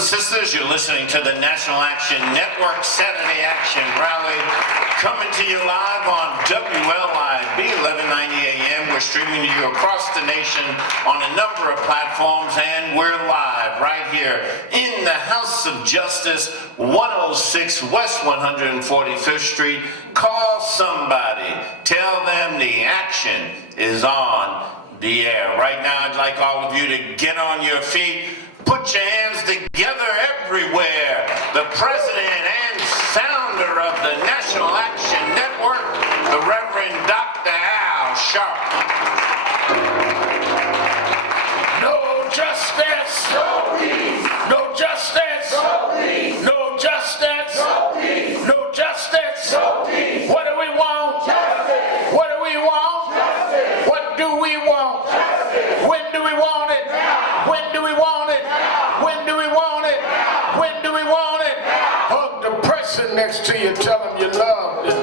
and sisters, you're listening to the National Action Network Saturday Action Rally, coming to you live on WLIB 1190 AM. We're streaming to you across the nation on a number of platforms, and we're live right here in the House of Justice, 106 West 145th Street. Call somebody. Tell them the action is on the air. Right now, I'd like all of you to get on your feet. Put your hands together everywhere. The president and founder of the National Action Network, the Reverend Dr. Al Sharpton. No justice. No peace. No justice. No peace. No justice. No peace. No justice. No peace. What do we want? Justice. What do we want? Justice. What do we want? Justice. When do we want it? Now. When do we want it? Now. When do we want it? Now. When do we want it? Now. Hug the person next to you. Tell them you love them.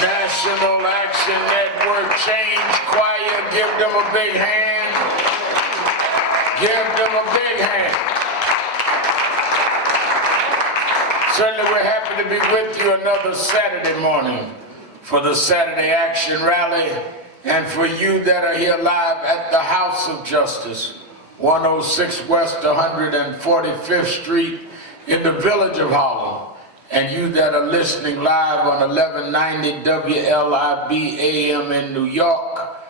National Action Network Change Choir, give them a big hand. Give them a big hand. Certainly we're happy to be with you another Saturday morning for the Saturday Action Rally, and for you that are here live at the House of Justice, 106 West 145th Street in the village of Harlem. And you that are listening live on 1190 WLIB AM in New York,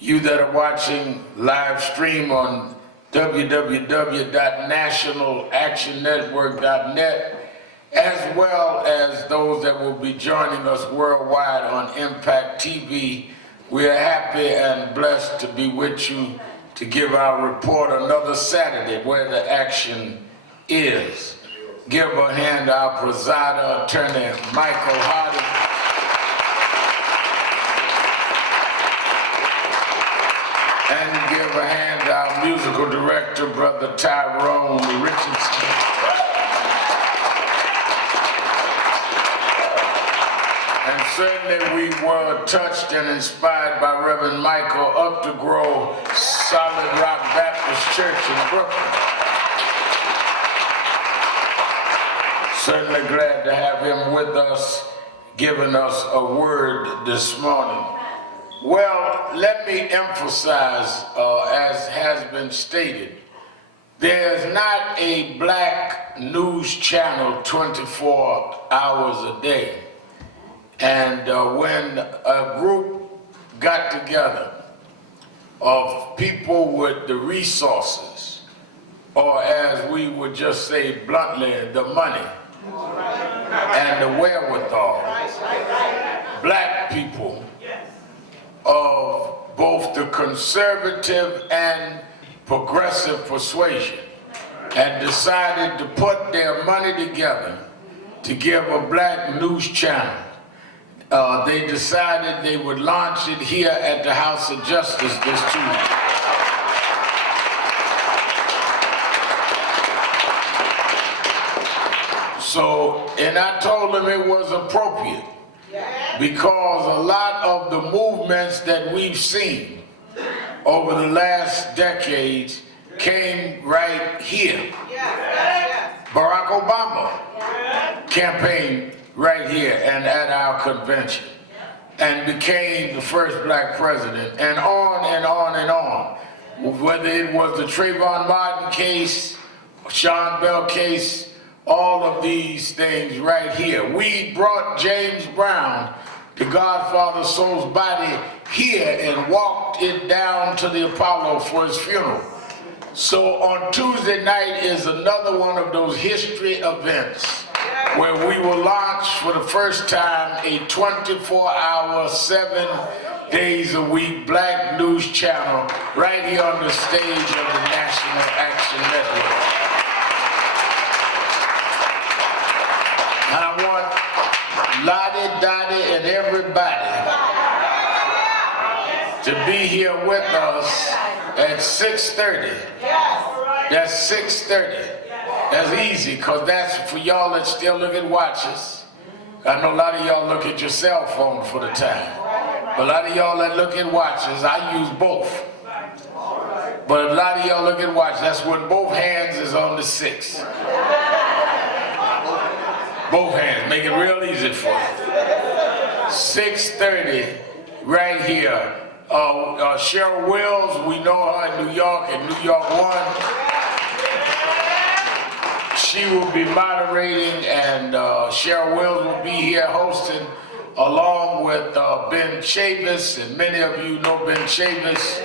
you that are watching live stream on www.nationalactionnetwork.net, as well as those that will be joining us worldwide on Impact TV. We are happy and blessed to be with you to give our report another Saturday where the action is. Give a hand to our presider, Attorney Michael Hardy. And give a hand to our musical director, Brother Tyrone Richardson. And certainly we were touched and inspired by Reverend Michael Updegrove, Solid Rock Baptist Church in Brooklyn. Certainly glad to have him with us, giving us a word this morning. Well, let me emphasize, as has been stated, there's not a black news channel 24 hours a day. And when a group got together of people with the resources, or as we would just say bluntly, the money and the wherewithal, black people of both the conservative and progressive persuasion had decided to put their money together to give a black news channel. They decided they would launch it here at the House of Justice this Tuesday. So, and I told them it was appropriate because a lot of the movements that we've seen over the last decades came right here. Barack Obama campaigned right here and at our convention and became the first black president, and on and on and on. Whether it was the Trayvon Martin case, Sean Bell case, all of these things right here. We brought James Brown, the Godfather Soul's body, here and walked it down to the Apollo for his funeral. So on Tuesday night is another one of those history events where we will launch for the first time a 24-hour, 7 days a week black news channel right here on the stage of the National Action Network. And I want Lottie, Dottie, and everybody to be here with us at 6:30. That's 6:30. That's easy, because that's for y'all that still look at watches. I know a lot of y'all look at your cell phone for the time. But a lot of y'all that look at watches, I use both. But a lot of y'all look at watches, that's when both hands is on the 6. Both hands, make it real easy for you. 6:30 right here. Cheryl Wills, we know her in New York, at New York 1. She will be moderating, and Cheryl Wills will be here hosting, along with Ben Chavis, and many of you know Ben Chavis,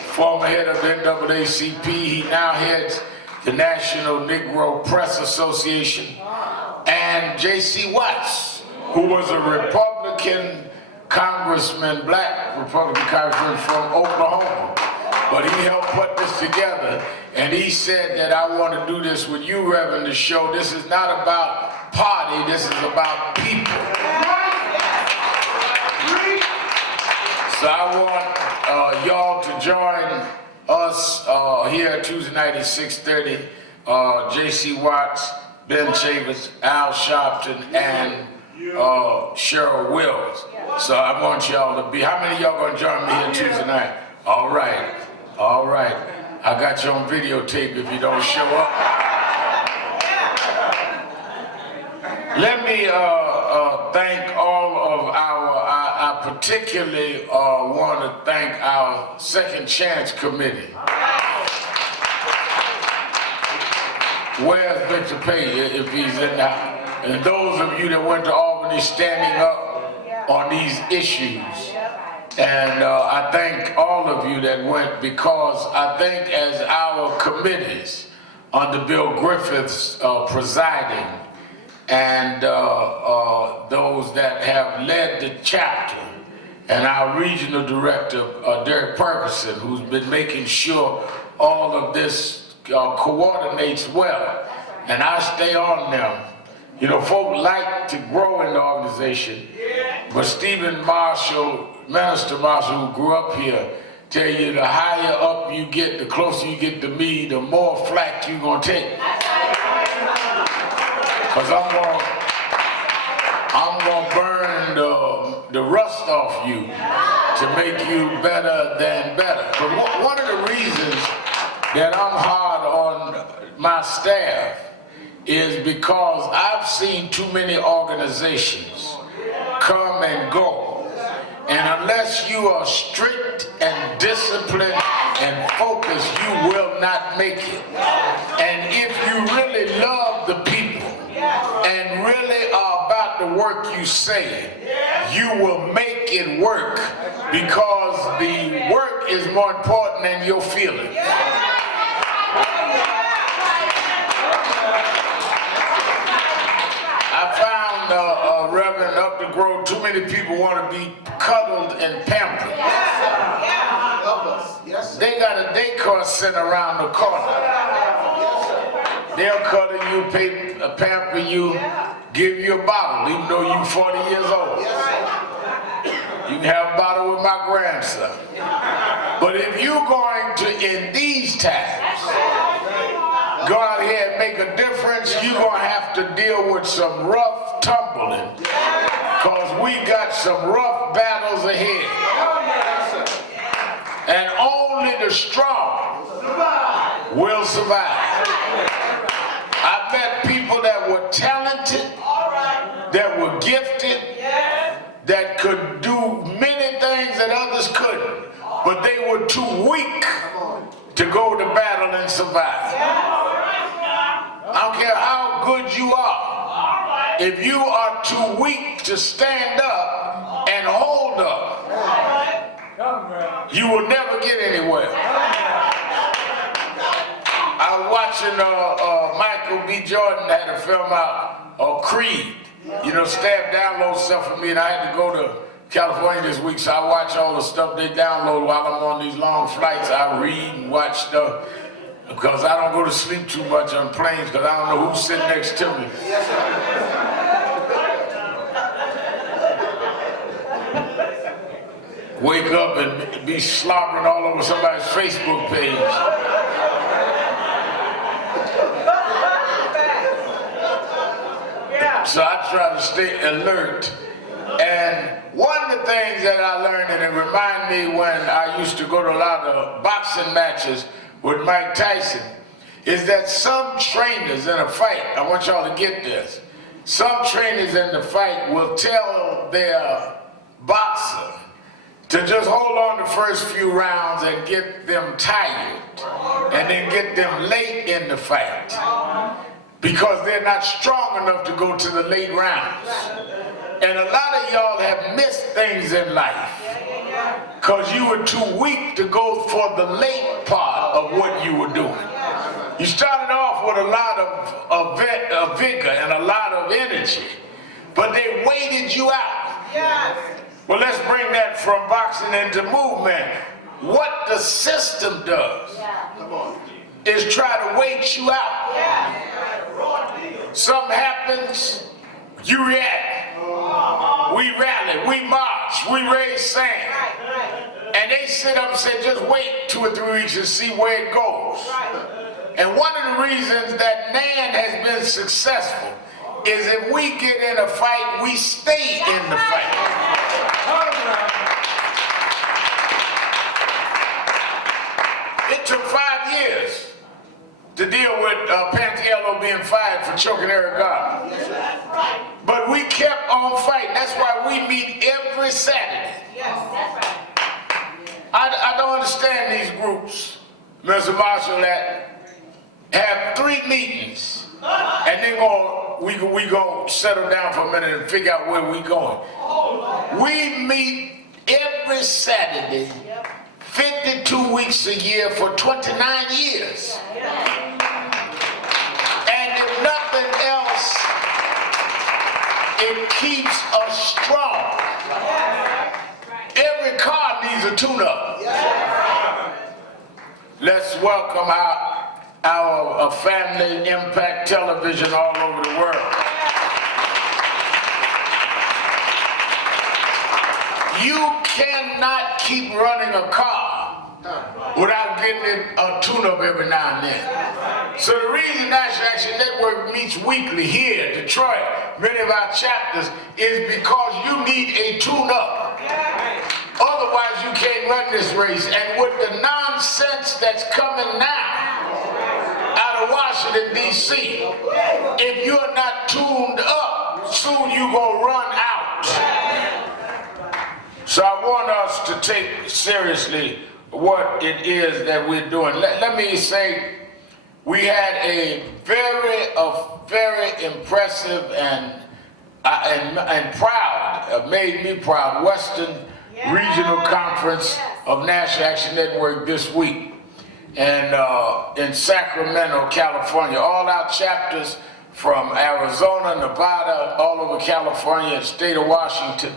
former head of NAACP. He now heads the National Negro Press Association. And J.C. Watts, who was a Republican congressman, black Republican congressman from Oklahoma. But he helped put this together, and he said that I want to do this with you, Reverend, to show this is not about party, this is about people. So I want y'all to join us here Tuesday night at 6:30. J.C. Watts, Ben Chavis, Al Sharpton, and Cheryl Wills. So I want y'all to be, how many of y'all gonna join me here Tuesday night? All right, all right. I got you on videotape if you don't show up. Let me thank all of I particularly want to thank our Second Chance Committee. Where's Victor Payne, if he's in there? And those of you that went to Albany standing up on these issues. And I thank all of you that went, because I think as our committees under Bill Griffiths presiding, and those that have led the chapter, and our regional director, Derek Ferguson, who's been making sure all of this coordinates well. And I stay on them. You know, folks like to grow in the organization, but Stephen Marshall, Minister Marshall, who grew up here, tell you the higher up you get, the closer you get to me, the more flack you're gonna take. Because I'm gonna burn the rust off you to make you better than better. But one of the reasons that I'm hard on my staff is because I've seen too many organizations come and go. And unless you are strict and disciplined and focused, you will not make it. And if you really love the people and really are about about the work you say, you will make it work because the work is more important than your feelings. I found Reverend up the road, too many people want to be cuddled and pampered. They got a daycare center around the corner. They'll cuddle you, pamper you, give you a bottle, even though you're 40 years old. You can have a bottle with my grandson. But if you're going to, in these times, go out here and make a difference, you're going to have to deal with some rough tumbling, because we got some rough battles ahead. And only the strong will survive. I met people that were talented, that were gifted, that could do many things that others couldn't, but they were too weak to go to battle and survive. I don't care how good you are. If you are too weak to stand up and hold up, you will never get anywhere. I was watching Michael B. Jordan had a film out, Creed. You know, Stab downloads stuff for me, and I had to go to California this week, so I watch all the stuff they download while I'm on these long flights. I read and watch stuff, because I don't go to sleep too much on planes, because I don't know who's sitting next to me. Wake up and be slobbering all over somebody's Facebook page. So I try to stay alert. And one of the things that I learned, and it reminded me when I used to go to a lot of boxing matches with Mike Tyson, is that some trainers in a fight, I want y'all to get this, some trainers in the fight will tell their boxer to just hold on the first few rounds and get them tired, and then get them late in the fight, because they're not strong enough to go to the late rounds. And a lot of y'all have missed things in life because you were too weak to go for the late part of what you were doing. You started off with a lot of vigor and a lot of energy, but they waited you out. Well, let's bring that from boxing into movement. What the system does is try to wait you out. Something happens, you react. We rally, we march, we raise sand. And they sit up and say, just wait 2 or 3 weeks and see where it goes. And one of the reasons that man has been successful is if we get in a fight, we stay in the fight. It took 5 years to deal with Pantiello being fired for choking Eric Garner. But we kept on fighting. That's why we meet every Saturday. I don't understand these groups, Mr. Marshall, that have 3 meetings and then we go settle down for a minute and figure out where we're going. We meet every Saturday, 52 weeks a year for 29 years. And if nothing else, it keeps us strong. Every car needs a tune-up. Let's welcome our family Impact Television all over the world. You cannot keep running a car without getting it a tune-up every now and then. So the reason National Action Network meets weekly here in Detroit, many of our chapters, is because you need a tune-up. Otherwise you can't run this race. And with the nonsense that's coming now out of Washington, D.C., if you're not tuned up, soon you're going to run out. So I want us to take seriously what it is that we're doing. Let me say, we had a very impressive and and proud, made me proud, Western Regional Conference of National Action Network this week. And in Sacramento, California, all our chapters from Arizona, Nevada, all over California, and state of Washington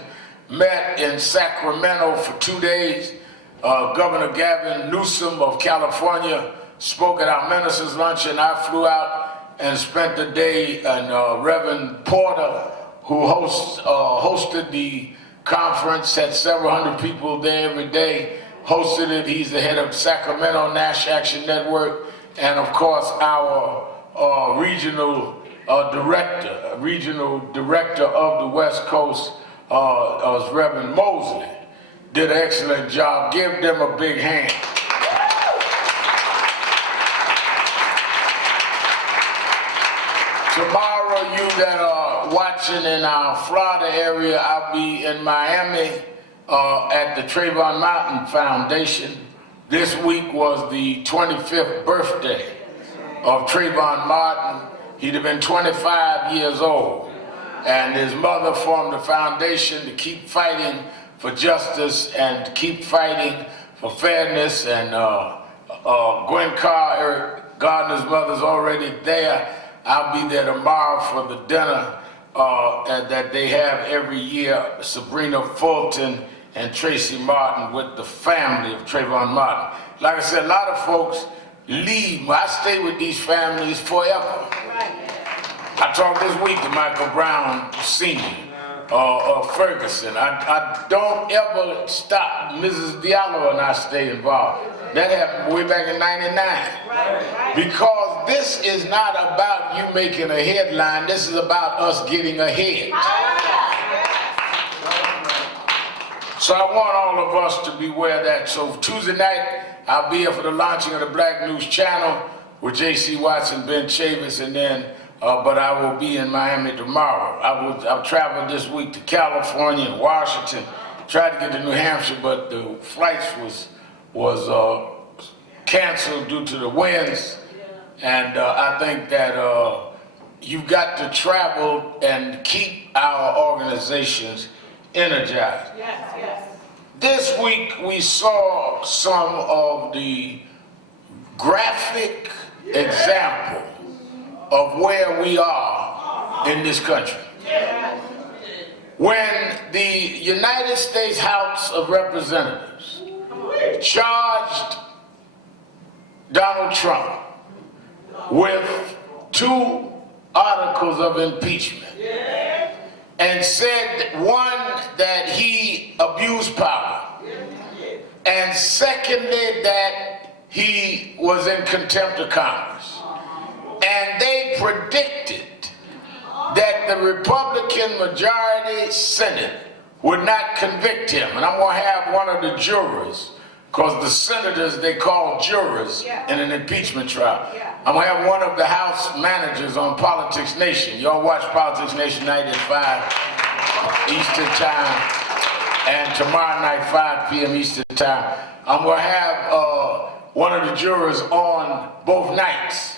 met in Sacramento for 2 days. Governor Gavin Newsom of California spoke at our ministers' luncheon. I flew out and spent the day, and Reverend Porter, who hosted the conference, had several hundred people there every day, hosted it. He's the head of Sacramento National Action Network, and of course our regional director of the West Coast, was Reverend Mosley. Did an excellent job. Give them a big hand. Tomorrow, you that are watching in our Florida area, I'll be in Miami at the Trayvon Martin Foundation. This week was the 25th birthday of Trayvon Martin. He'd have been 25 years old. And his mother formed a foundation to keep fighting for justice and to keep fighting for fairness. And Gwen Carr, Eric Gardner's mother's already there. I'll be there tomorrow for the dinner that they have every year. Sabrina Fulton and Tracy Martin with the family of Trayvon Martin. Like I said, a lot of folks leave. I stay with these families forever. I talked this week to Michael Brown Sr. Of Ferguson. I don't ever stop. Mrs. Diallo and I stay involved. That happened way back in '99. Because this is not about you making a headline. This is about us getting ahead. So I want all of us to be aware of that. So Tuesday night, I'll be here for the launching of the Black News Channel with J.C. Watson, Ben Chavis, and then but I will be in Miami tomorrow. I've traveled this week to California and Washington, tried to get to New Hampshire, but the flights was canceled due to the winds. And I think that you've got to travel and keep our organizations energized. Yes, yes. This week we saw some of the graphic example of where we are in this country. When the United States House of Representatives charged Donald Trump with 2 articles of impeachment and said, one, that he abused power, and secondly, that he was in contempt of Congress. And they predicted that the Republican majority Senate would not convict him. And I'm going to have one of the jurors, because the senators, they call jurors in an impeachment trial. I'm going to have one of the House managers on Politics Nation. Y'all watch Politics Nation night at 5 Eastern Time, and tomorrow night, 5 p.m. Eastern Time. I'm going to have one of the jurors on both nights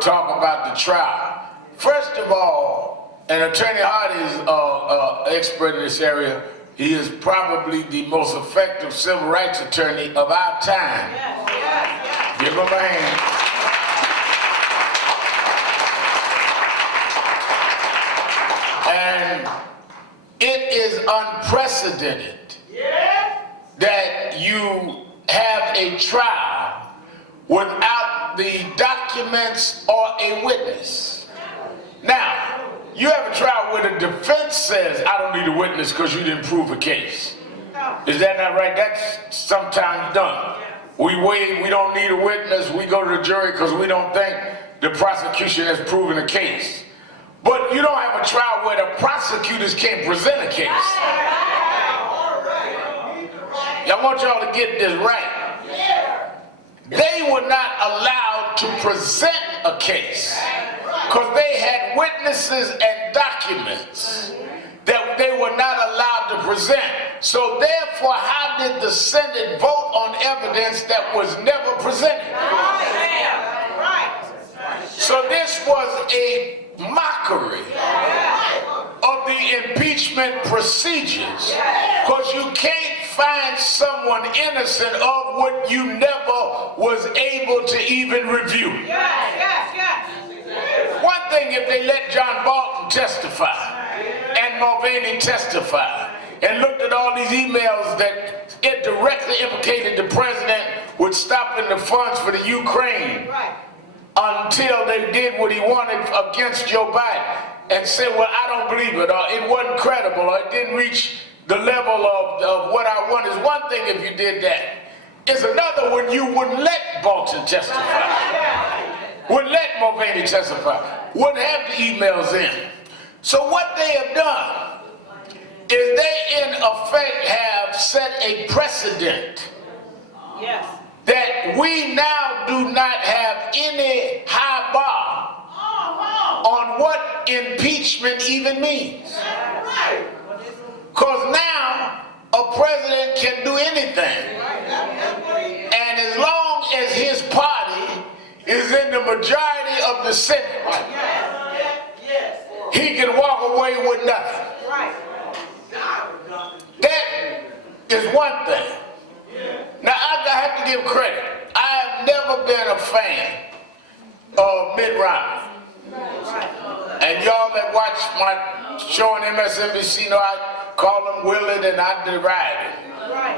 talk about the trial. First of all, and Attorney Hardy is an expert in this area. He is probably the most effective civil rights attorney of our time. Give him a hand. And it is unprecedented that you have a trial without the documents or a witness. Now, you have a trial where the defense says, I don't need a witness because you didn't prove a case. Is that not right? That's sometimes done. We wait, we don't need a witness, we go to the jury because we don't think the prosecution has proven a case. But you don't have a trial where the prosecutors can't present a case. I want y'all to get this right. They were not allowed to present a case because they had witnesses and documents that they were not allowed to present. So therefore, how did the Senate vote on evidence that was never presented? So this was a mockery of of the impeachment procedures, because you can't find someone innocent of what you never was able to even review. One thing if they let John Bolton testify and Mulvaney testify and looked at all these emails that it directly implicated the president with stopping the funds for the Ukraine until they did what he wanted against Joe Biden and said, well, I don't believe it, or it wasn't credible, or it didn't reach the level of what I want. Is one thing if you did that. It's another when you wouldn't let Bolton testify, wouldn't let Mulvaney testify, wouldn't have the emails in. So what they have done is they in effect have set a precedent that we now do not have any high bar on what impeachment even means. Because now a president can do anything. And as long as his party is in the majority of the Senate, he can walk away with nothing. That is one thing. Now I have to give credit. I have never been a fan of Mitt Romney. And y'all that watch my show on MSNBC know I call him Willard and I deride him.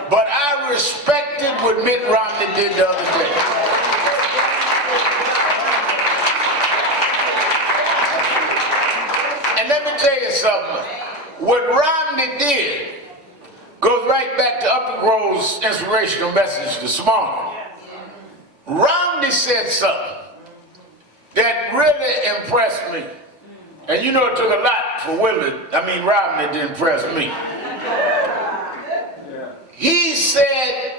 But I respected what Mitt Romney did the other day. And let me tell you something. What Romney did goes right back to Upper Grove's inspirational message this morning. Romney said something that really impressed me. And you know it took a lot for Romney to impress me. He said,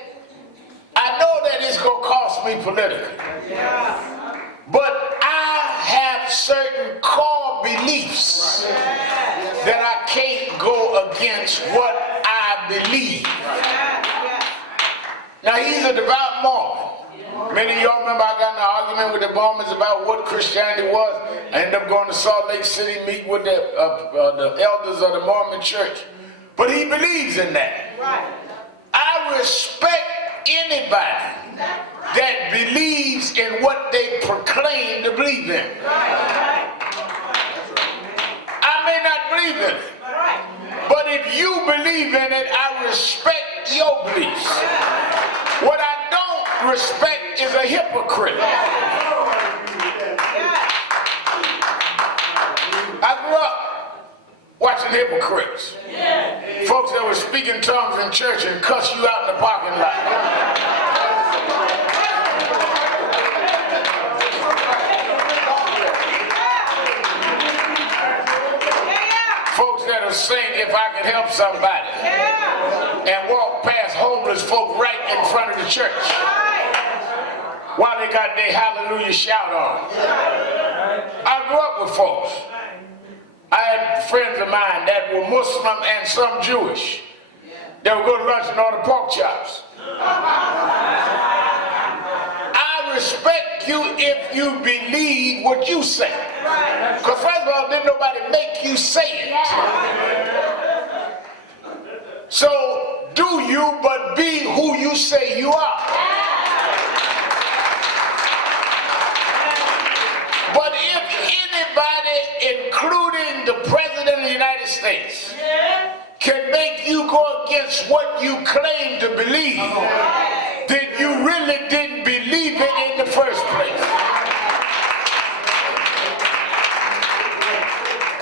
I know that it's going to cost me politically, but I have certain core beliefs that I can't go against what I believe. Now he's a devout Mormon. Many of y'all remember I got in an argument with the Mormons about what Christianity was. I ended up going to Salt Lake City, meet with the elders of the Mormon church. But he believes in that. I respect anybody that believes in what they proclaim to believe in. I may not believe in it, but if you believe in it, I respect your beliefs. What I don't respect is a hypocrite. I grew up watching hypocrites. Folks that were speaking tongues in church and cuss you out in the parking lot. Folks that are saying if I could help somebody and walk past homeless folk right in front of the church while they got their hallelujah shout on. I grew up with folks. I had friends of mine that were Muslim and some Jewish. They would go to lunch and order pork chops. I respect you if you believe what you say. Because first of all, didn't nobody make you say it. So do you, but be who you say you are. But if anybody, including the President of the United States, can make you go against what you claim to believe, then you really didn't believe it in the first place.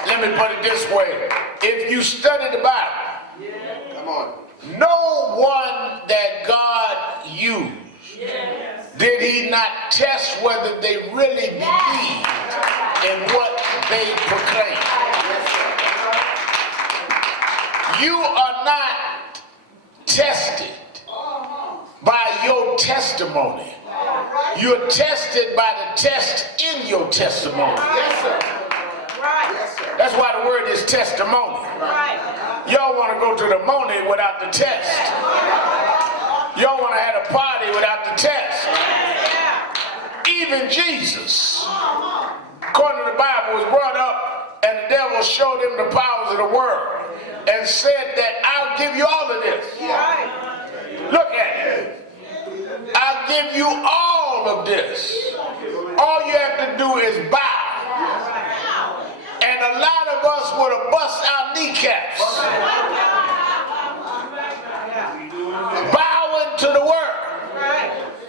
Let me put it this way. If you study the Bible, no one that God used did he not test whether they really believed in what they proclaimed. You are not tested by your testimony. You're tested by the test in your testimony. That's why the word is testimony. Y'all want to go to the money without the test. Y'all want to have a party without the test. Even Jesus, according to the Bible, was brought up and the devil showed him the powers of the world and said that I'll give you all of this. Look at it. I'll give you all of this. All you have to do is bow. And a lot of us would have bust our kneecaps. Bowing to the word.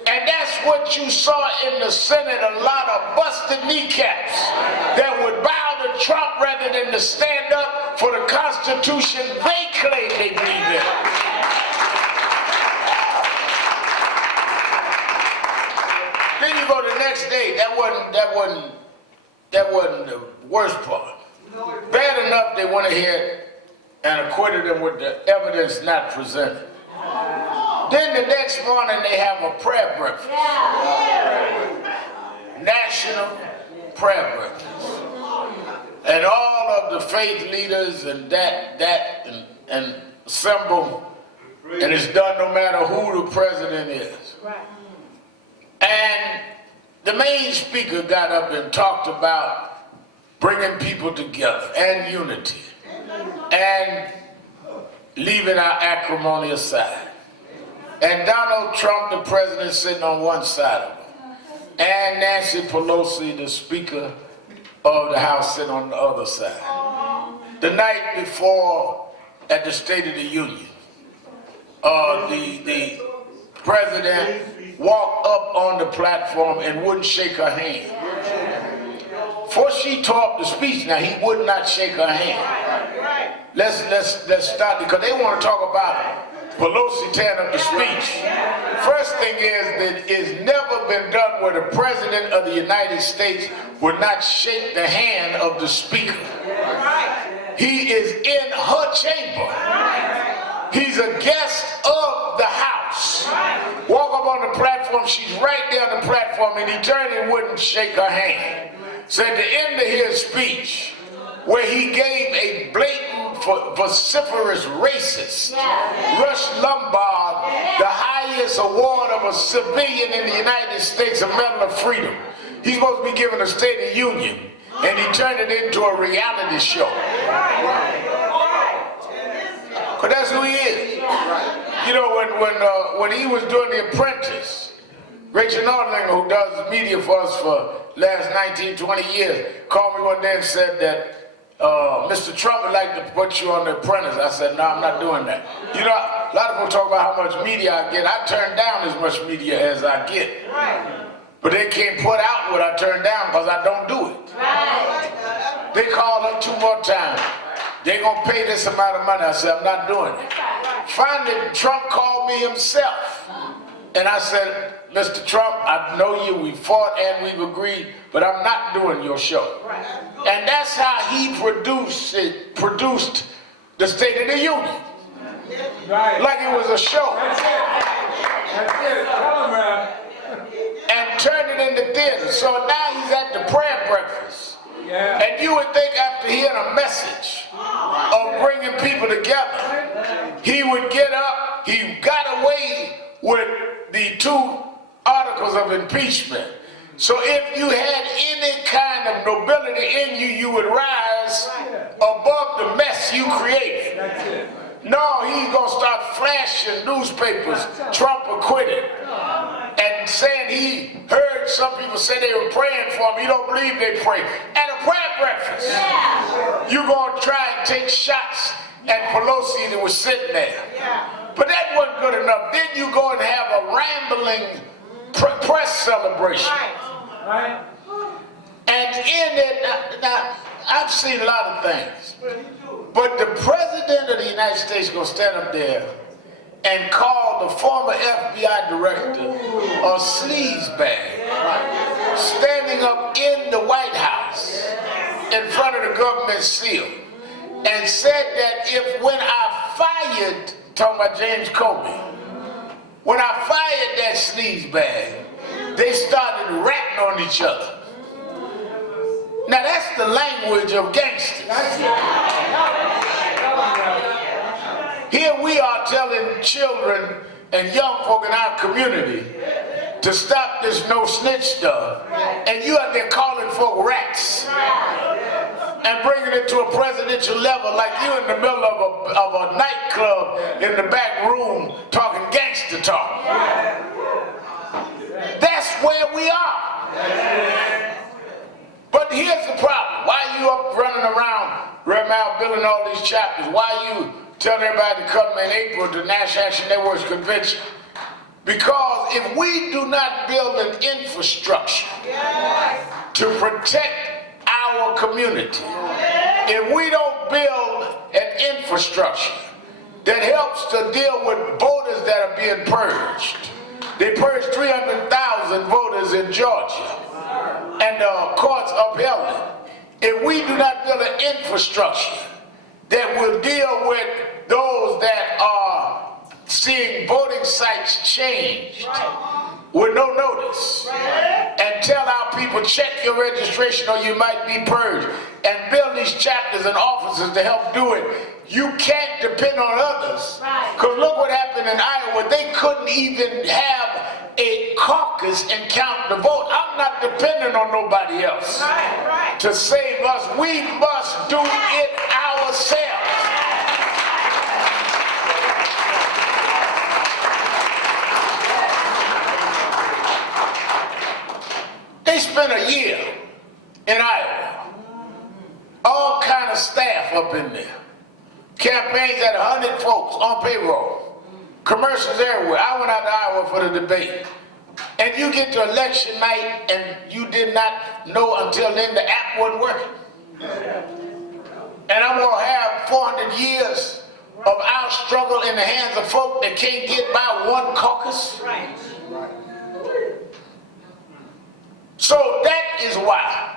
And that's what you saw in the Senate, a lot of busted kneecaps that would bow to Trump rather than to stand up for the Constitution they claim they believe in. Then you go the next day. That wasn't the worst part. Bad enough they went ahead and acquitted him with the evidence not presented. Then the next morning they have a prayer breakfast. National prayer breakfast. And all of the faith leaders and and assemble, and it's done no matter who the president is. And the main speaker got up and talked about bringing people together and unity and leaving our acrimony aside. And Donald Trump, the president, sitting on one side of him. And Nancy Pelosi, the Speaker of the House, sitting on the other side. The night before, at the State of the Union, the president walked up on the platform and wouldn't shake her hand. Before she tore up the speech, now he would not shake her hand. Let's start, because they want to talk about Pelosi tearing up the speech. First thing is that it's never been done where the President of the United States would not shake the hand of the Speaker. He is in her chamber. He's a guest of the House. Walk up on the platform, she's right there on the platform, and he turned and wouldn't shake her hand. So at the end of his speech, where he gave a blatant, vociferous racist, Rush Limbaugh, the highest award of a civilian in the United States, a Medal of Freedom. He's supposed to be given a State of the Union, and he turned it into a reality show. Because that's who he is. You know, when he was doing The Apprentice, Rachel Nordlinger, who does media for us for last 19, 20 years, called me one day and said that Mr. Trump would like to put you on The Apprentice. I said, no, I'm not doing that. You know, a lot of people talk about how much media I get. I turn down as much media as I get. But they can't put out what I turn down because I don't do it. They called up 2 more times. They're going to pay this amount of money. I said, I'm not doing it. Finally, Trump called me himself. And I said, Mr. Trump, I know you, we fought and we've agreed, but I'm not doing your show. And that's how he produced the State of the Union. Like it was a show. That's it. Tell him, And turned it into theater. So now he's at the prayer breakfast. And you would think after hearing a message of bringing people together, he would get up. He got away with the 2 articles of impeachment. So if you had any kind of nobility in you, you would rise above the mess you created. No, he's going to start flashing newspapers, Trump acquitted, and saying he heard some people say they were praying for him. You don't believe they pray. At a prayer breakfast, you're going to try and take shots at Pelosi that was sitting there. But that wasn't good enough. Then you go and have a rambling press celebration. And in it, now, I've seen a lot of things. But the President of the United States is going to stand up there and call the former FBI director a sleazebag, standing up in the White House in front of the government seal, and said that if when I fired, talking about James Comey, when I fired that sleazebag, they started ratting on each other. Now that's the language of gangsters. Here we are telling children and young folk in our community to stop this no snitch stuff, and you out there calling folk rats. and bringing it to a presidential level, like you in the middle of a nightclub in the back room talking gangster talk. That's where we are. But here's the problem. Why you up running around, Rev Mal, building all these chapters? Why you telling everybody to come in April to National Action Network's convention? Because if we do not build an infrastructure to protect our community, if we don't build an infrastructure that helps to deal with voters that are being purged, they purged 300,000 voters in Georgia, and the courts upheld it. If we do not build an infrastructure that will deal with those that are seeing voting sites changed with no notice, and tell our people, check your registration or you might be purged, and build these chapters and offices to help do it, you can't depend on others. Because look what happened in Iowa. They couldn't even have a caucus and count the vote. I'm not depending on nobody else to save us. We must do it ourselves. They spent a year in Iowa. All kind of staff up in there. Campaigns had 100 folks on payroll. Commercials everywhere. I went out to Iowa for the debate. And you get to election night and you did not know until then the app wasn't working. And I'm gonna have 400 years of our struggle in the hands of folk that can't get by one caucus. So that is why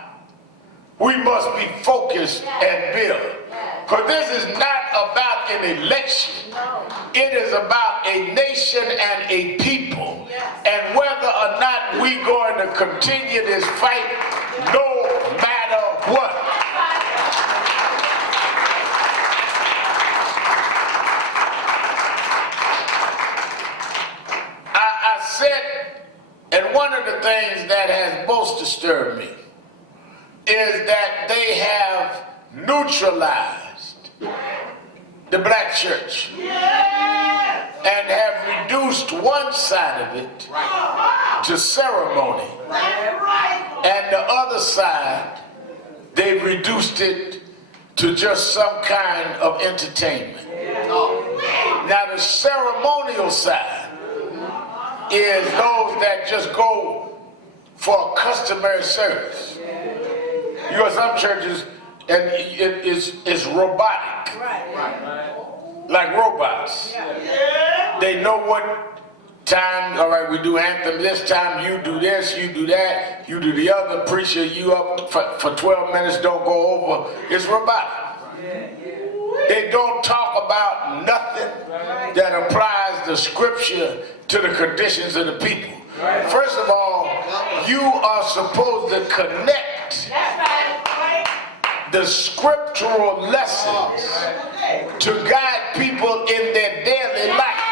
we must be focused and build. Because this is not about an election. It is about a nation and a people. And whether or not we're going to continue this fight, no matter what. I said, and one of the things that has most disturbed me is that they have neutralized the black church and have reduced one side of it to ceremony, and the other side they've reduced it to just some kind of entertainment. Now the ceremonial side is those that just go for a customary service. You know, some churches, and it is robotic, like robots. They know what time, all right, we do anthem this time, you do this, you do that, you do the other, preacher, you up for 12 minutes, don't go over. It's robotic. They don't talk about nothing that applies the scripture to the conditions of the people. First of all, you are supposed to connect the scriptural lessons to guide people in their daily life.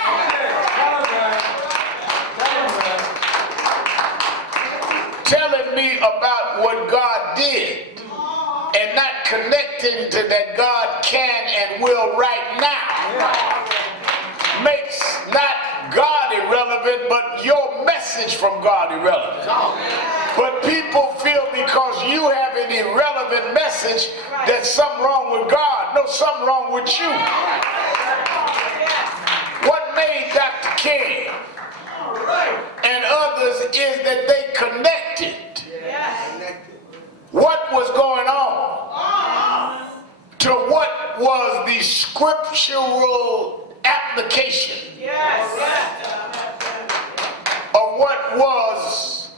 Telling me about what God did and not connecting to that God can and will right now makes not God irrelevant, but your message from God irrelevant. But people feel because you have an irrelevant message that something wrong with God. No, something wrong with you. What made Dr. King and others is that they connected what was going on to what was the scriptural application of what was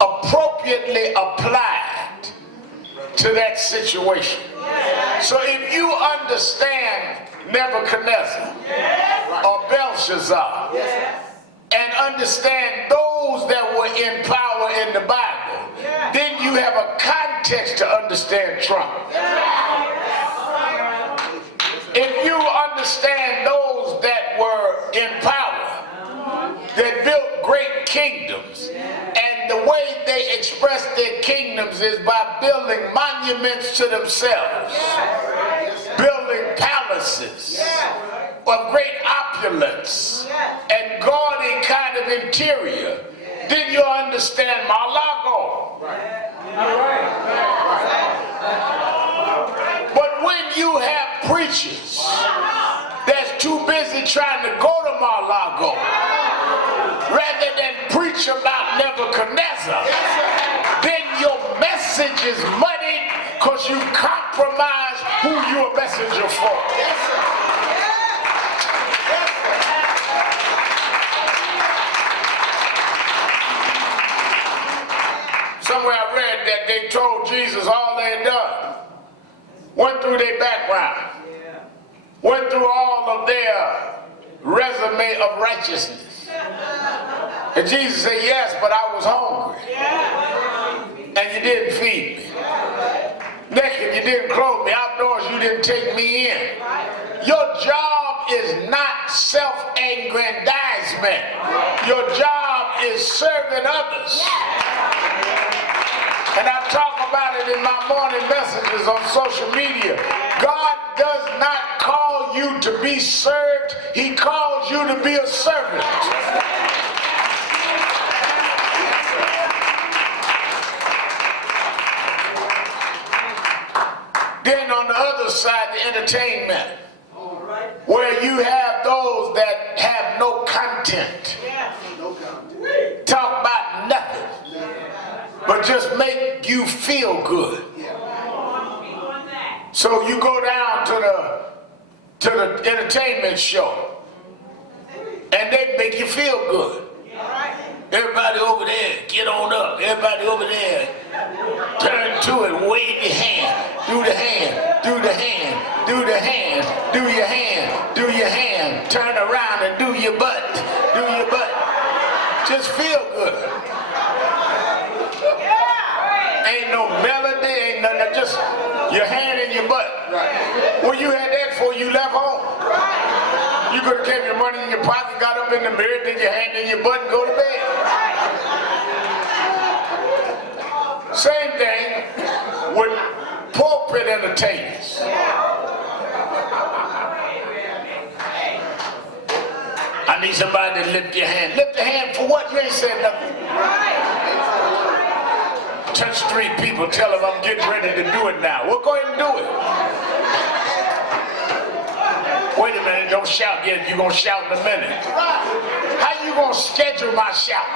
appropriately applied to that situation. So if you understand Nebuchadnezzar or Belshazzar and understand those that were in power in the Bible, then you have a context to understand Trump. If you understand those that were in power, that built great kingdoms, and And the way they express their kingdoms is by building monuments to themselves, building palaces of great opulence and gaudy kind of interior. Did you understand Mar-a-Lago? But when you have preachers that's too busy trying to go to Mar-a-Lago rather than preach about Nebuchadnezzar, then your message is muddied because you compromise who you're a messenger for. Somewhere I read that they told Jesus all they had done, went through their background, went through all of their resume of righteousness. And Jesus said, yes, but I was hungry. And you didn't feed me. Naked, you didn't clothe me. Outdoors, you didn't take me in. Your job is not self-aggrandizement. Your job is serving others. And I talk about it in my morning messages on social media. God does not call you to be served. He calls you to be a servant. Then on the other side, the entertainment, where you have those that have no content, talk about nothing, but just make you feel good. So you go down to the entertainment show, and they make you feel good. Everybody over there, get on up. Everybody over there, turn to it, wave your hand, do the hand, do the hand, do the hand, do your hand, do your hand, turn around and do your butt, do your butt. Just feel good. Ain't no melody, ain't nothing, just your hand in your butt. Well, you had that before you left home. You could have kept your money in your pocket, got up in the mirror, did your hand in your butt, and go to bed. Same thing with pulpit entertainers. I need somebody to lift your hand. Lift your hand for what? You ain't said nothing. Touch 3 people, tell them I'm getting ready to do it now. Well, go ahead and do it. Wait a minute, don't shout yet. You're going to shout in a minute. How you going to schedule my shout?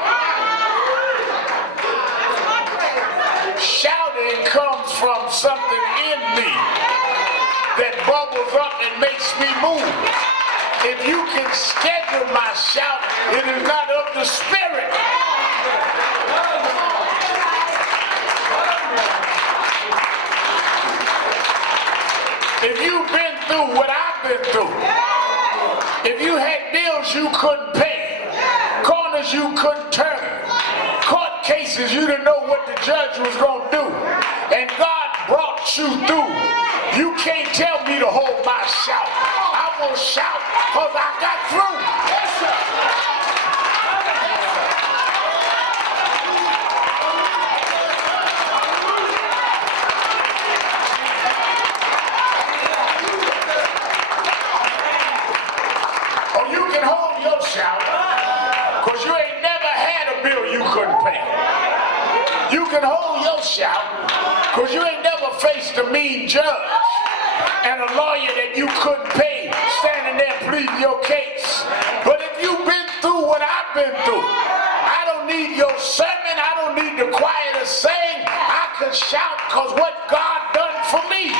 Shouting comes from something in me that bubbles up and makes me move. If you can schedule my shout, it is not of the spirit. If you've been through what I've been through, if you had bills you couldn't pay, corners you couldn't turn, court cases you didn't know what the judge was going to do, and God brought you through, you can't tell me to hold my shout. I will shout because I got through. Yes, sir. Shout, because you ain't never had a bill you couldn't pay. You can hold your shout, because you ain't never faced a mean judge and a lawyer that you couldn't pay standing there pleading your case. But if you've been through what I've been through, I don't need your sermon, I don't need the choir to sing. I can shout because what God done for me.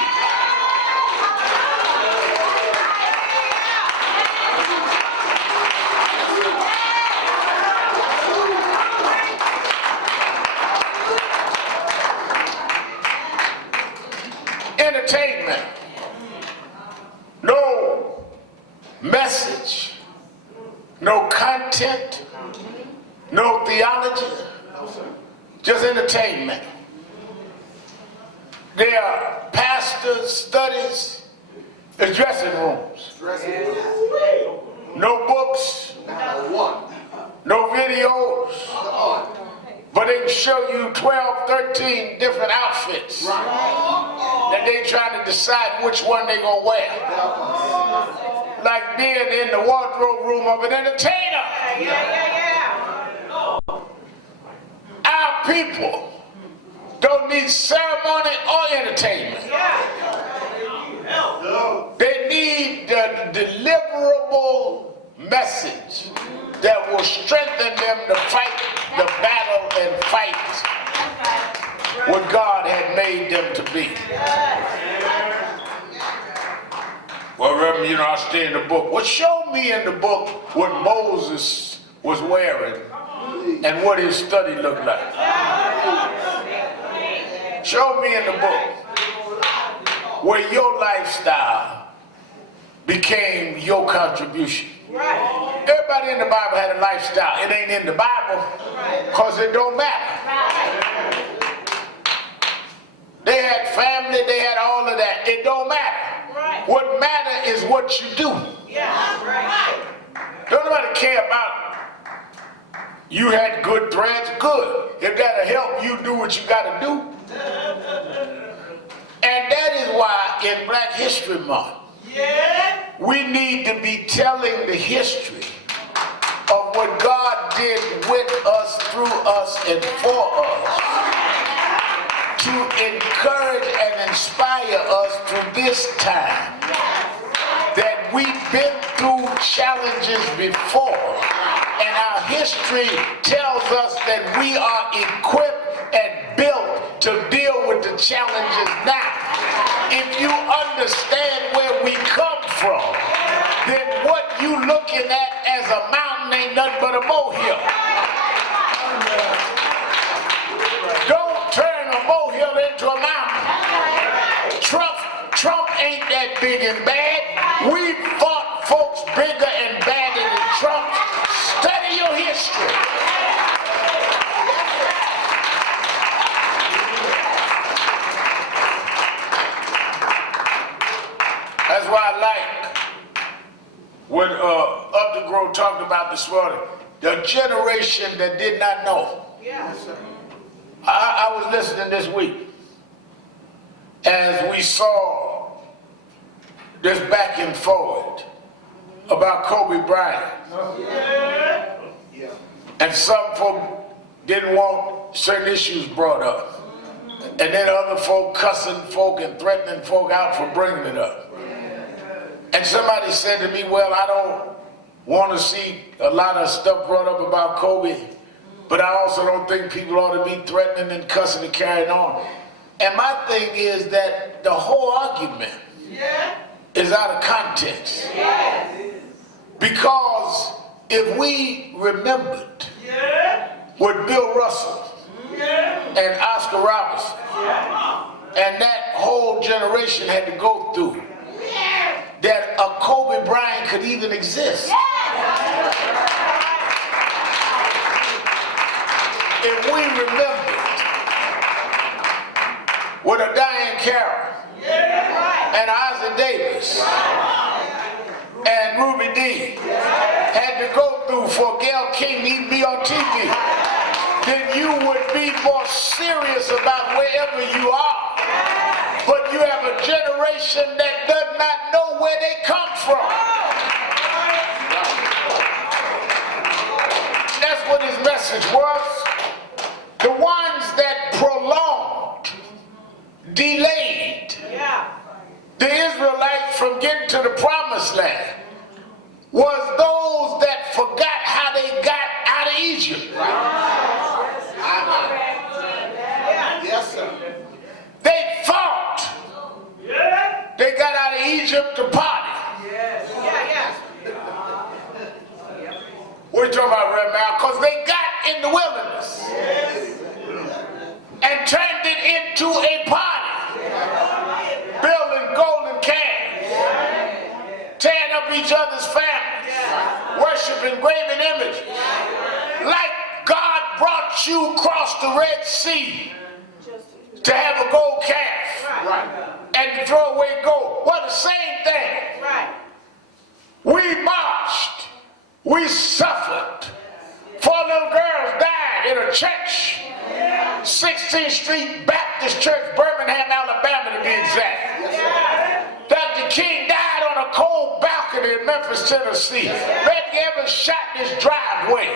Entertainment, no message, no content, no theology, just entertainment. There are pastors' studies, and dressing rooms. No books, no videos, but But they can show you 12, 13 different outfits that they trying to decide which one they gonna wear. Like being in the wardrobe room of an entertainer. Our people don't need ceremony or entertainment. They need the deliverable message that will strengthen them to fight the battle and fight what God had made them to be. Well, Reverend, I stay in the book. Well, show me in the book what Moses was wearing and what his study looked like. Show me in the book where your lifestyle became your contribution. Everybody in the Bible had a lifestyle. It ain't in the Bible because it don't matter. They had family, they had all of that. It don't matter. What matter is what you do. Don't nobody care about you had good threads. Good. If that'll help you do what you got to do. And that is why in Black History Month, we need to be telling the history of what God did with us, through us, and for us to encourage and inspire us through this time. That we've been through challenges before, and our history tells us that we are equipped and built to deal with the challenges now. If you understand where we come from, then what you looking at as a mountain ain't nothing but a molehill. Don't turn a molehill into a mountain. Trump ain't that big and bad. We fought folks bigger and badder than Trump. Study your history. That's why I like what Updegrove talked about this morning. The generation that did not know. I was listening this week as we saw this back and forward about Kobe Bryant. And some folk didn't want certain issues brought up. And then other folk cussing folk and threatening folk out for bringing it up. And somebody said to me, well, I don't want to see a lot of stuff brought up about Kobe, but I also don't think people ought to be threatening and cussing and carrying on. And my thing is that the whole argument is out of context. Because if we remembered what Bill Russell and Oscar Robertson and that whole generation had to go through, that a Kobe Bryant could even exist. If we remembered what a Diane Carroll and Isaac Davis and Ruby Dee had to go through for Gayle King to even be on TV, then you would be more serious about wherever you are. But you have a generation that does not know where they come from. That's what his message was. The ones that prolonged, delayed the Israelites from getting to the promised land was those that forgot how they got out of Egypt. Yes, sir. They thought they got out of Egypt to party. What are you talking about, Reverend Al? Because they got in the wilderness and turned it into a party, building golden calves, tearing up each other's families, worshiping graven images. Like God brought you across the Red Sea to have a gold calf and to throw away gold. Well, the same thing. We marched, we suffered. 4 little girls died in a church 16th Street Baptist Church, Birmingham, Alabama to be exact. Dr. King died on a cold balcony in Memphis, Tennessee. Reggie Evans shot in his driveway.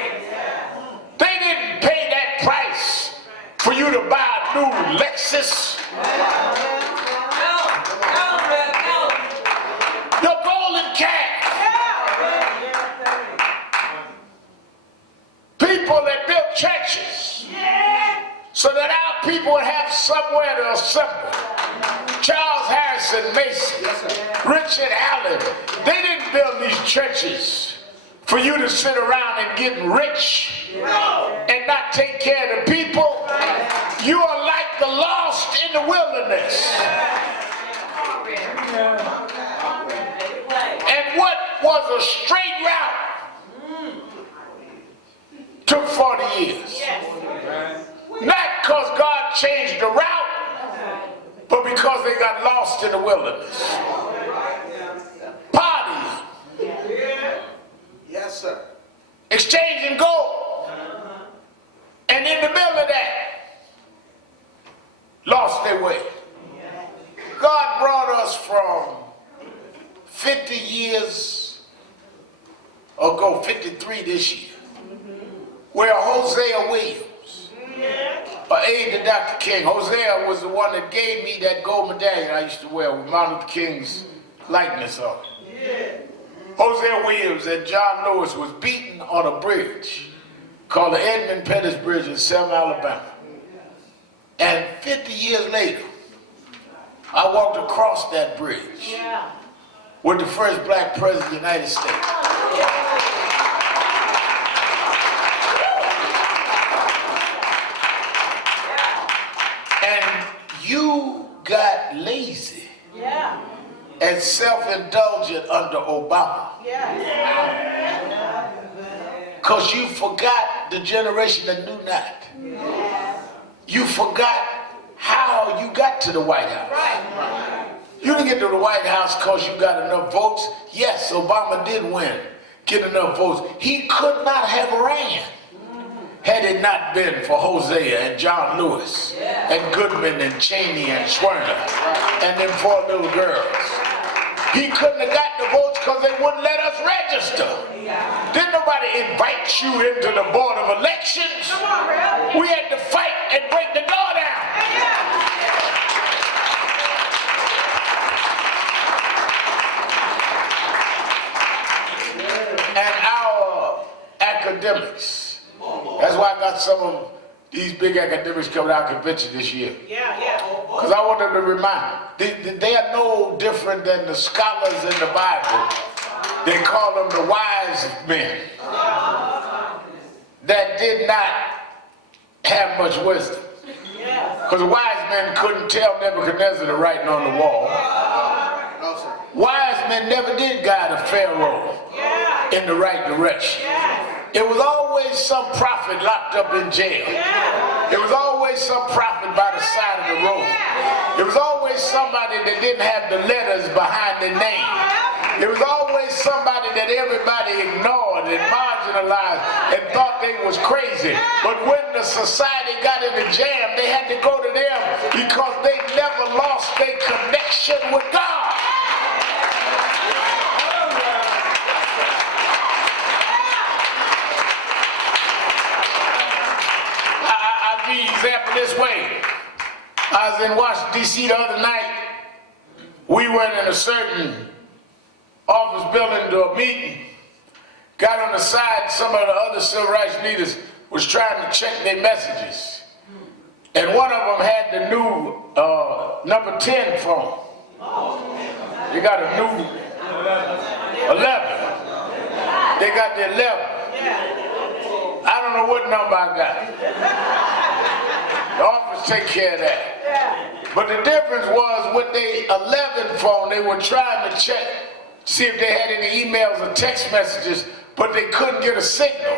They didn't pay that price for you to buy a new Lexus. Your golden calf. People that built churches so that our people would have somewhere to assemble. Charles Harrison Mason, Richard Allen, they didn't build these churches for you to sit around and get rich and not take care of the people. You are like the lost in the wilderness. And what was a straight route took 40 years. Not because God changed the route, but because they got lost in the wilderness. Partying. Yes, sir. Exchanging gold. And in the middle of that, lost their way. God brought us from 50 years ago, 53 this year, where Hosea Williams, an aide to Dr. King. Hosea was the one that gave me that gold medallion I used to wear with Martin Luther King's likeness on it. Hosea Williams and John Lewis was beaten on a bridge called the Edmund Pettus Bridge in Selma, Alabama. And 50 years later, I walked across that bridge with the first black president of the United States. And you got lazy and self-indulgent under Obama. Because you forgot the generation that knew not. You forgot how you got to the White House. You didn't get to the White House because you got enough votes. Yes, Obama did win, get enough votes. He could not have ran had it not been for Hosea and John Lewis and Goodman and Cheney and Schwerner and them 4 little girls. He couldn't have got the votes because they wouldn't let us register. Didn't nobody invite you into the Board of Elections. We had to fight and break the door down. And our academics, that's why I got some of these big academics coming to our convention this year. Because I want them to remind, they are no different than the scholars in the Bible. They call them the wise men that did not have much wisdom. Because the wise men couldn't tell Nebuchadnezzar the writing on the wall. Wise men never did guide a Pharaoh in the right direction. It was always some prophet locked up in jail. It was always some prophet by the side of the road. It was always somebody that didn't have the letters behind their name. It was always somebody that everybody ignored and marginalized and thought they was crazy. But when the society got in the jam, they had to go to them because they never lost their connection with God. I'll give you an example this way. I was in Washington, D.C. the other night. We went in a certain office building to a meeting. Got on the side, some of the other civil rights leaders was trying to check their messages. And one of them had the new number 10 phone. They got a new 11. They got the 11. I don't know what number I got. The office take care of that. But the difference was with the 11 phone, they were trying to check, see if they had any emails or text messages, but they couldn't get a signal.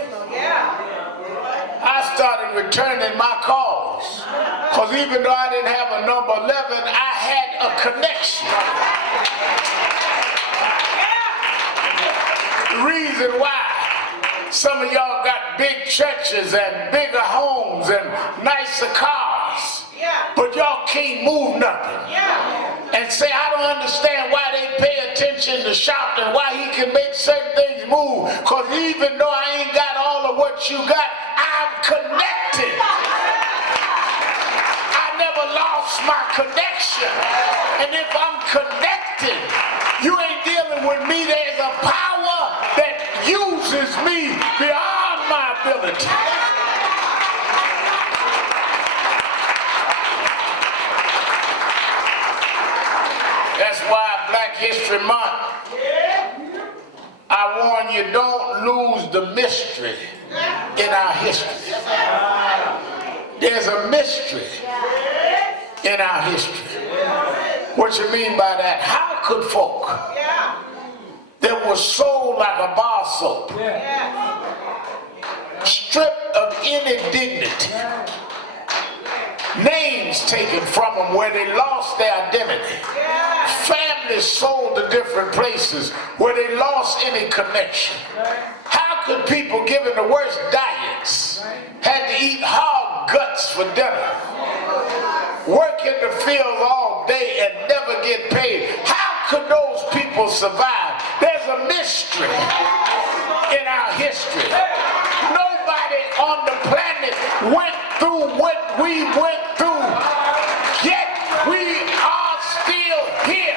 I started returning my calls. Because even though I didn't have a number 11, I had a connection. The reason why some of y'all got big churches and bigger homes and nicer cars. But y'all can't move nothing. And say, I don't understand why they pay attention to Sharpton, why he can make certain things move. Because even though I ain't got all of what you got, I'm connected. I never lost my connection. And if I'm connected, you ain't dealing with me. There's a power that uses me beyond my ability. That's why Black History Month, I warn you, don't lose the mystery in our history. There's a mystery in our history. What you mean by that? How could folk that were sold like a bar soap, stripped of any dignity, names taken from them where they lost their identity, families sold to different places where they lost any connection? How could people given the worst diets had to eat hog guts for dinner, work in the fields all day and never get paid? How could those people survive? There's a mystery in our history. Nobody on the planet went through what we went through, yet we are still here.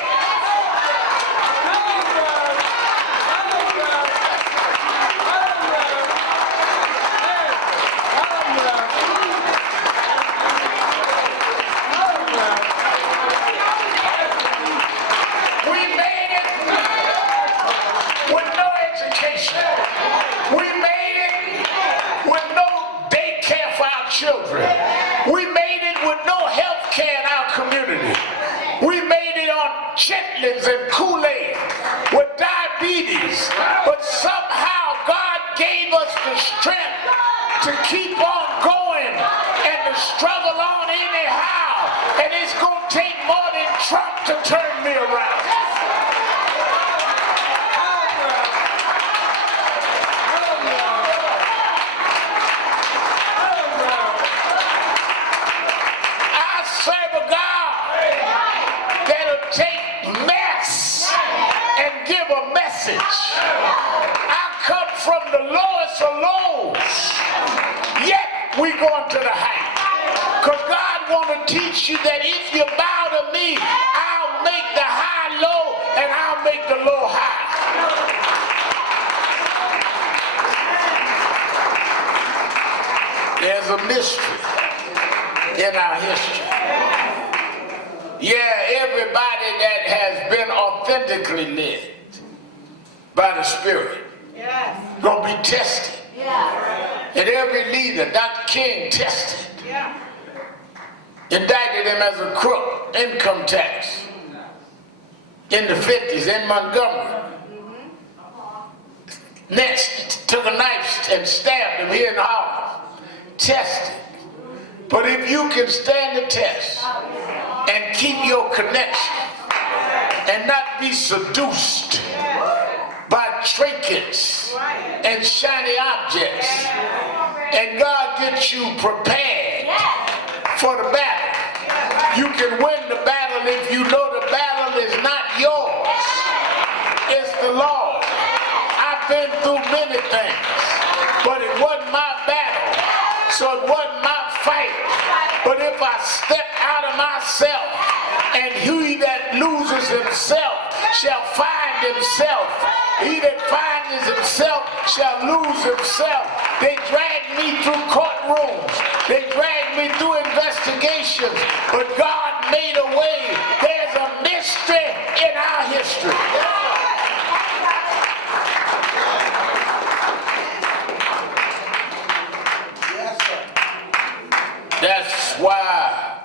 We made it with no education. We made it with no daycare for our children. We made it with no health care in our community. We made it on chitlins and Kool-Aid with diabetes. But somehow God gave us the strength to keep on going and to struggle on anyhow. And it's going to take more than Trump to turn me around. Serve a God that'll take mess and give a message. I come from the lowest of lows, yet we going to the height. Because God want to teach you that if you bow to me, I'll make the high low and I'll make the low high. There's a mystery in our history. Yeah, everybody that has been authentically led by the Spirit gonna be tested. And every leader, Dr. King tested, indicted him as a crook, income tax, in the 50s in Montgomery. Next, took a knife and stabbed him here in Harlem. Tested. But if you can stand the test and keep your connection and not be seduced by trinkets and shiny objects, and God gets you prepared for the battle, you can win the battle if you know the battle is not yours, it's the Lord. I've been through many things, but it wasn't my battle, so it wasn't my fight. But if I step out of myself, and he that loses himself shall find himself, he that finds himself shall lose himself. They dragged me through courtrooms, they dragged me through investigations, but God made a way. There's a mystery in our history. That's why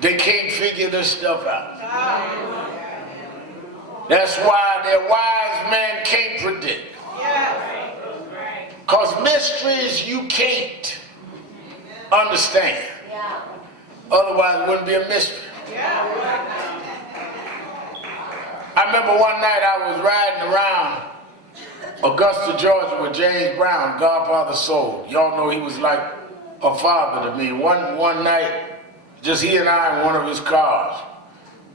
they can't figure this stuff out. That's why their wise man can't predict. Because mysteries you can't understand. Otherwise it wouldn't be a mystery. I remember one night I was riding around Augusta, Georgia, with James Brown, Godfather Soul. Y'all know he was like a father to me. One night, just he and I in one of his cars.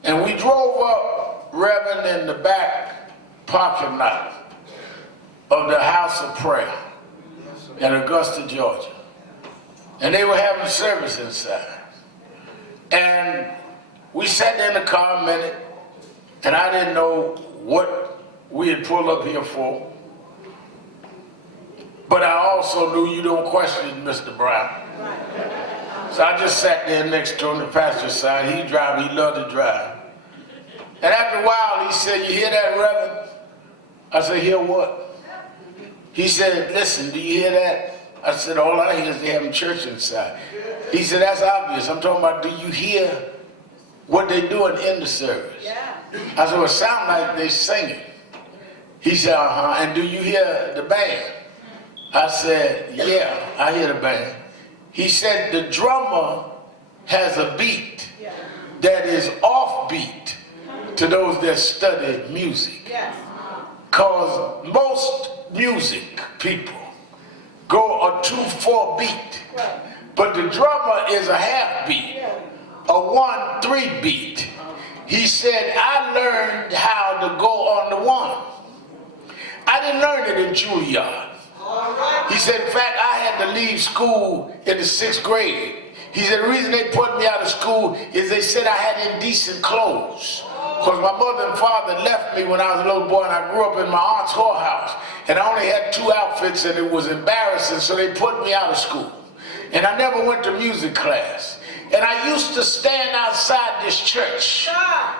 And we drove up Reverend in the back parking lot of the House of Prayer in Augusta, Georgia. And they were having service inside. And we sat there in the car a minute, and I didn't know what we had pulled up here for. But I also knew you don't question Mr. Brown. So I just sat there next to him, the pastor's side. He drive, he loved to drive. And after a while, he said, "You hear that, Reverend?" I said, "Hear what?" He said, "Listen, do you hear that?" I said, "All I hear is they having church inside." He said, "That's obvious. I'm talking about, do you hear what they're doing in the service?" I said, "Well, it sounds like they singing." He said, "Uh-huh. And do you hear the band?" I said, "Yeah, I hear the band." He said, "The drummer has a beat that is offbeat to those that study music. Because most music people go a 2/4 beat, but the drummer is a half beat, a 1/3 beat." He said, "I learned how to go on the one. I didn't learn it in Juilliard." He said, "In fact, I had to leave school in the 6th grade. He said, the reason they put me out of school is they said I had indecent clothes. Because my mother and father left me when I was a little boy, and I grew up in my aunt's whorehouse. And I only had 2 outfits, and it was embarrassing, so they put me out of school. And I never went to music class. And I used to stand outside this church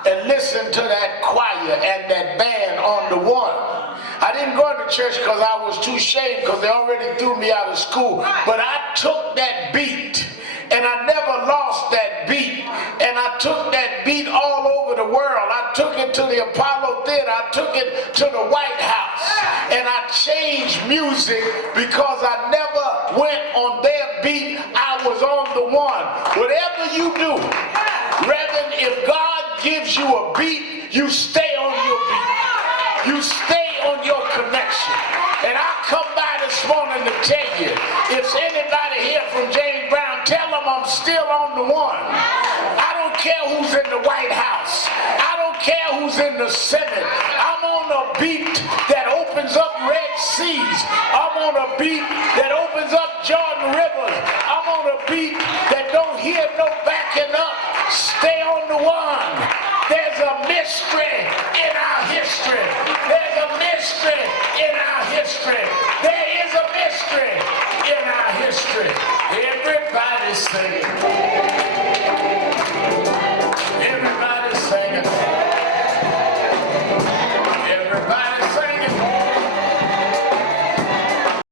and listen to that choir and that band on the one. I didn't go to church because I was too ashamed because they already threw me out of school. But I took that beat, and I never lost that beat. And I took that beat all over the world. I took it to the Apollo Theater. I took it to the White House. And I changed music because I never went on their beat. I was on the one. Whatever you do, Reverend, if God gives you a beat, you stay on your beat. You stay on your connection. And I come by this morning to tell you, if anybody here from James Brown, tell them I'm still on the one. I don't care who's in the White House. I don't care who's in the Senate. I'm on a beat that opens up Red Seas. I'm on a beat that opens up Jordan Rivers. I'm on a beat that don't hear no backing up. Stay on the one. There's a mystery in our history.